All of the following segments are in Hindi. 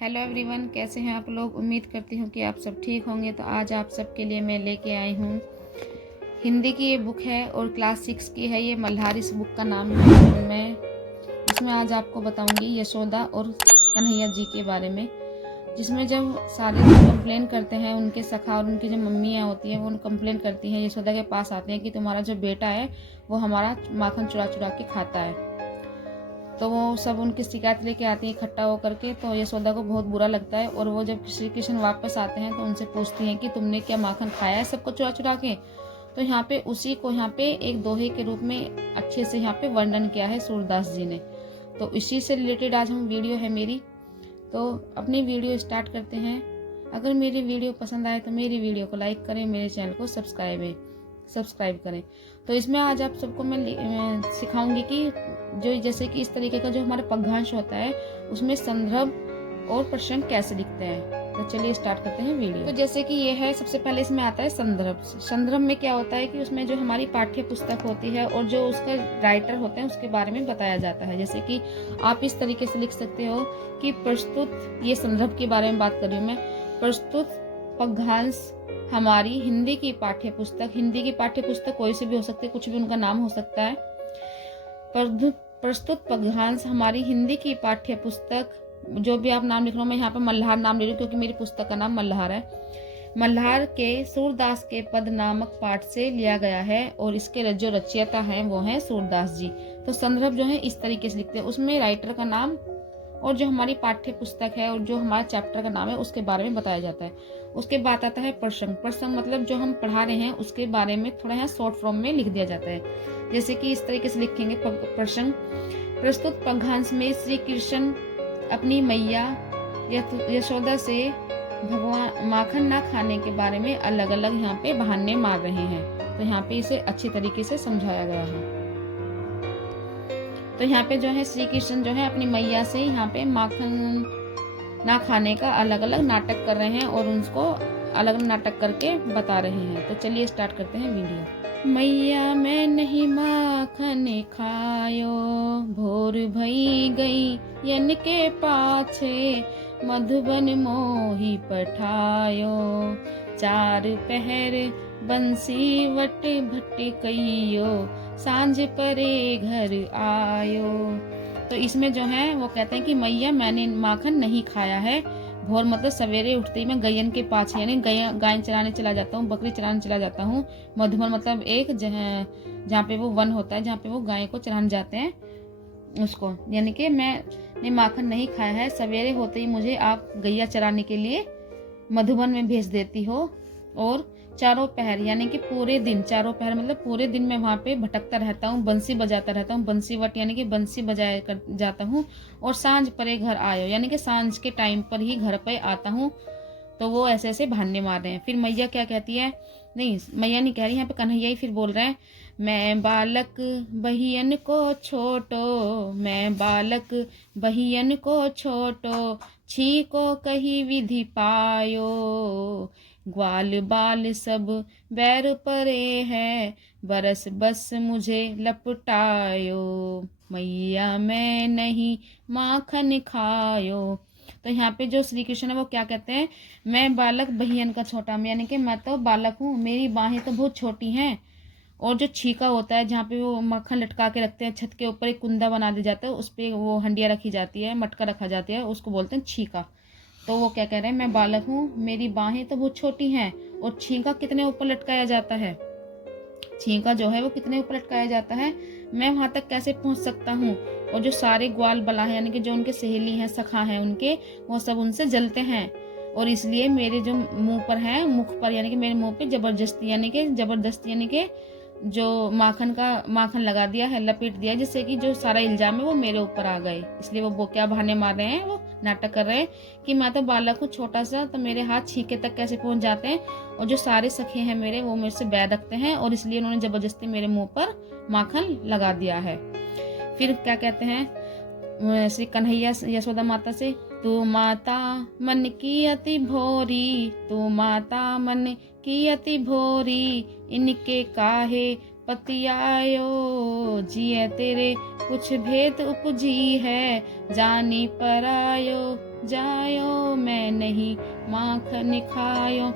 हेलो एवरीवन, कैसे हैं आप लोग। उम्मीद करती हूँ कि आप सब ठीक होंगे। तो आज आप सबके लिए मैं लेके आई हूँ हिंदी की ये बुक है और क्लास 6 की है ये। मल्हार इस बुक का नाम है। मैं इसमें आज आपको बताऊंगी यशोदा और कन्हैया जी के बारे में, जिसमें जब सारे लोग कंप्लेन करते हैं, उनके सखा और उनकी जो मम्मियाँ होती हैं वो कंप्लेन करती हैं, यशोदा के पास आते हैं कि तुम्हारा जो बेटा है वो हमारा माखन चुरा चुरा के खाता है। तो वो सब उनकी शिकायत लेके आती है इकट्ठा होकर के। तो यशोदा को बहुत बुरा लगता है और वो जब श्री कृष्ण वापस आते हैं तो उनसे पूछती हैं कि तुमने क्या माखन खाया है सबको चुरा चुरा के। तो यहाँ पे उसी को यहाँ पे एक दोहे के रूप में अच्छे से यहाँ पे वर्णन किया है सूरदास जी ने। तो इसी से रिलेटेड आज हम वीडियो है मेरी। तो अपनी वीडियो स्टार्ट करते हैं। अगर मेरी वीडियो पसंद आए तो मेरी वीडियो को लाइक करें, मेरे चैनल को सब्सक्राइब करें। तो इसमें आज आप सबको मैं सिखाऊंगी कि जो जैसे कि इस तरीके का जो हमारा पद्यांश होता है उसमें संदर्भ और प्रश्न कैसे लिखते हैं। तो चलिए स्टार्ट करते हैं वीडियो। तो जैसे कि ये है, सबसे पहले इसमें आता है संदर्भ। संदर्भ में क्या होता है कि उसमें जो हमारी पाठ्य पुस्तक होती है और जो उसका राइटर होते हैं उसके बारे में बताया जाता है। जैसे कि आप इस तरीके से लिख सकते हो कि प्रस्तुत, ये संदर्भ के बारे में बात कर रही हूँ मैं, प्रस्तुत पद्यांश हमारी हिंदी की पाठ्य पुस्तक। हिंदी की पाठ्य पुस्तक कोई से भी हो सकती है, कुछ भी उनका नाम हो सकता है। प्रस्तुत पद्यांश हमारी हिंदी की पाठ्य पुस्तक, जो भी आप नाम लिख रहे हो, मैं यहाँ पे मल्हार नाम ले रही हूँ क्योंकि मेरी पुस्तक का नाम मल्हार है। मल्हार के सूरदास के पद नामक पाठ से लिया गया है और इसके जो रचयिता हैं वो हैं सूरदास जी। तो संदर्भ जो है इस तरीके से लिखते हैं, उसमें राइटर का नाम और जो हमारी पाठ्य पुस्तक है और जो हमारा चैप्टर का नाम है उसके बारे में बताया जाता है। उसके बाद आता है प्रसंग। प्रसंग मतलब जो हम पढ़ा रहे हैं उसके बारे में थोड़ा यहाँ शॉर्ट फॉर्म में लिख दिया जाता है। जैसे कि इस तरीके से लिखेंगे प्रसंग। प्रस्तुत पद्यांश में श्री कृष्ण अपनी मैया यशोदा से भगवान माखन ना खाने के बारे में अलग अलग यहाँ पे बहाने मार रहे हैं। तो यहाँ पे इसे अच्छी तरीके से समझाया गया है। तो यहाँ पे जो है श्री कृष्ण जो है अपनी मैया से यहाँ पे माखन ना खाने का अलग अलग नाटक कर रहे हैं और उनको अलग अलग नाटक करके बता रहे हैं। तो चलिए स्टार्ट करते हैं वीडियो। मैया मैं नहीं माखन खायो, भोर भई गई यन के पाछे, मधुबन मोही पठायो, चार पहर बंसी वट भटकइयो, सांझ परे घर आयो। तो इसमें जो है वो कहते हैं कि मैया मैंने माखन नहीं खाया है। भोर मतलब सवेरे उठते ही मैं गयन के पास यानी गाय चराने चला जाता हूँ, बकरी चराने चला जाता हूँ। मधुबन मतलब एक जहाँ पे वो वन होता है, जहाँ पे वो गाय को चराने जाते हैं उसको, यानी कि मैंने माखन नहीं खाया है। सवेरे होते ही मुझे आप गैया चराने के लिए मधुबन में भेज देती हो और चारों पहर यानी कि पूरे दिन, चारों पहर मतलब पूरे दिन मैं वहाँ पे भटकता रहता हूँ, बंसी बजाता रहता हूँ। बंसी वट यानी कि बंसी बजाया कर जाता हूँ। और सांझ परे घर आयो यानी कि सांझ के टाइम पर ही घर पे आता हूँ। तो वो ऐसे ऐसे बहाने मार रहे हैं। फिर मैया क्या कहती है, नहीं मैया नहीं कह रही, यहाँ पे कन्हैया ही फिर बोल रहे हैं, मैं बालक बहियन को छोटो, मैं बालक बहियन को छोटो, छी को कही विधि पायो, ग्वाल बाल सब बैर परे है, बरस बस मुझे लपटायो, मैया मैं नहीं माखन खायो। तो यहाँ पे जो श्री कृष्ण है वो क्या कहते हैं, मैं बालक बहियन का छोटा, यानी कि मैं तो बालक हूँ, मेरी बाहें तो बहुत छोटी हैं। और जो छीका होता है जहाँ पे वो मक्खन लटका के रखते हैं, छत के ऊपर एक कुंदा बना दिया जाता है, उस पर वो हंडिया रखी जाती है, मटका रखा जाता है, उसको बोलते हैं छीका। तो वो क्या कह रहे हैं, मैं बालक हूँ, मेरी बाहें तो बहुत छोटी हैं। और छीका कितने ऊपर लटकाया जाता है, छीका जो है वो कितने ऊपर लटकाया जाता है, मैं वहां तक कैसे पहुंच सकता हूँ। और जो सारे ग्वाल बला है यानी कि जो उनके सहेली हैं, सखा हैं उनके, वो सब उनसे जलते हैं। और इसलिए मेरे जो मुंह पर है, मुख पर यानी कि मेरे मुंह पे जबरदस्ती यानी कि जो माखन लगा दिया है, लपेट दिया, जिससे कि जो सारा इल्जाम है वो मेरे ऊपर आ गए। इसलिए वो क्या बहाने मार रहे हैं, वो नाटक कर रहे हैं कि मैं तो बालक हूँ छोटा सा, तो मेरे हाथ छीके तक कैसे पहुंच जाते हैं। और जो सारे सखे हैं मेरे, वो मेरे से बैर रखते हैं और इसलिए उन्होंने जबरदस्ती मेरे मुंह पर माखन लगा दिया है। फिर क्या कहते हैं श्री कन्हैया यशोदा माता से, तू माता मन की अति भोरी, तू माता मन की अति भोरी, इनके काहे पतियायो, जिय तेरे कुछ भेद उपजी है, जानी परायो, जायो मैं नहीं माखन खायो।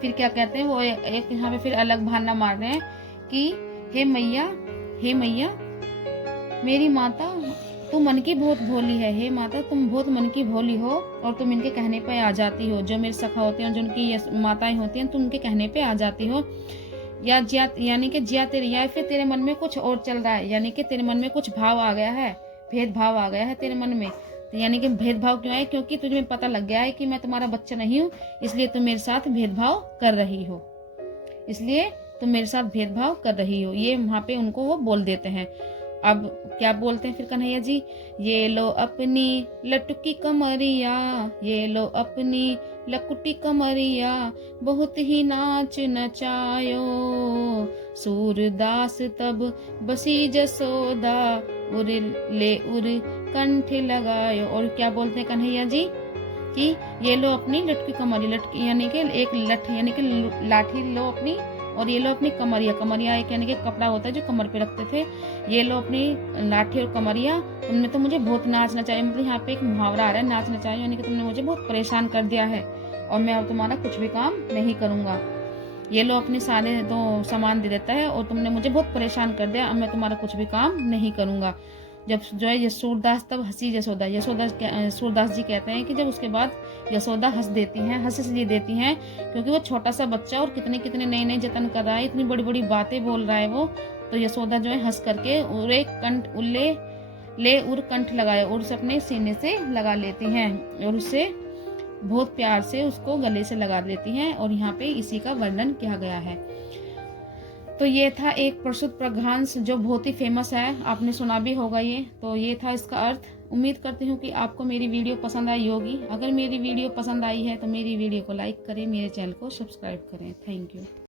फिर क्या कहते हैं वो एक यहाँ पे फिर अलग बहाना मार रहे हैं कि हे मैया, हे मैया मेरी माता, तू मन की बहुत भोली है। हे माता तुम बहुत मन की भोली हो और तुम इनके कहने पे आ जाती हो। जो मेरे सखा होते हैं, जो उनकी माताएं होती हैं, तुम उनके कहने पे आ जाती हो। या जिया यानी कि जिया तेरी, या फिर तेरे मन में कुछ और चल रहा है, यानी कि तेरे मन में कुछ भाव आ गया है, भेदभाव आ गया है तेरे मन में। तो यानी कि भेदभाव क्यों है? क्योंकि तुझे पता लग गया है कि मैं तुम्हारा बच्चा नहीं हूँ, इसलिए तुम मेरे साथ भेदभाव कर रही हो, इसलिए तुम मेरे साथ भेदभाव कर रही हो। ये वहाँ पे उनको वो बोल देते हैं। अब क्या बोलते हैं फिर कन्हैया जी, ये लो अपनी लटकी कमरिया, ये लो अपनी लकुटी कमरिया, बहुत ही नाच नचायो, सूरदास तब बसी जसोदा, उर ले उर कंठ लगायो। और क्या बोलते हैं कन्हैया जी कि ये लो अपनी लटकी कमरिया, लटकी यानी कि एक लठ यानी कि लाठी लो अपनी, और ये लो अपनी कमरिया, कमरिया एक यानी कि कपड़ा होता है जो कमर पे रखते थे, ये लो अपनी लाठी और कमरिया, तुमने तो मुझे बहुत नाचना चाहिए। मतलब यहाँ पे एक मुहावरा आ रहा है नाचना चाहिए, यानी कि तुमने मुझे बहुत परेशान कर दिया है और मैं अब तुम्हारा कुछ भी काम नहीं करूँगा। ये लो अपने सारे दो सामान दे देता है और तुमने मुझे बहुत परेशान कर दिया, अब मैं तुम्हारा कुछ भी काम नहीं करूँगा। जब जो है सूरदास तब हंसी यशोदा, सूरदास जी कहते हैं कि जब उसके बाद यशोदा हंस देती हैं, हंस इसलिए देती हैं क्योंकि वो छोटा सा बच्चा और कितने कितने नए नए जतन कर रहा है, इतनी बड़ी बड़ी बातें बोल रहा है वो। तो यशोदा जो है हंस करके उरे कंठ उल्ले ले उर कंठ लगाए और उसे अपने सीने से लगा लेती हैं और उससे बहुत प्यार से उसको गले से लगा देती हैं। और यहाँ पे इसी का वर्णन किया गया है। तो ये था एक प्रस्तुत प्रघांस जो बहुत ही फेमस है, आपने सुना भी होगा ये। तो ये था इसका अर्थ। उम्मीद करती हूँ कि आपको मेरी वीडियो पसंद आई होगी। अगर मेरी वीडियो पसंद आई है तो मेरी वीडियो को लाइक करें, मेरे चैनल को सब्सक्राइब करें। Thank you.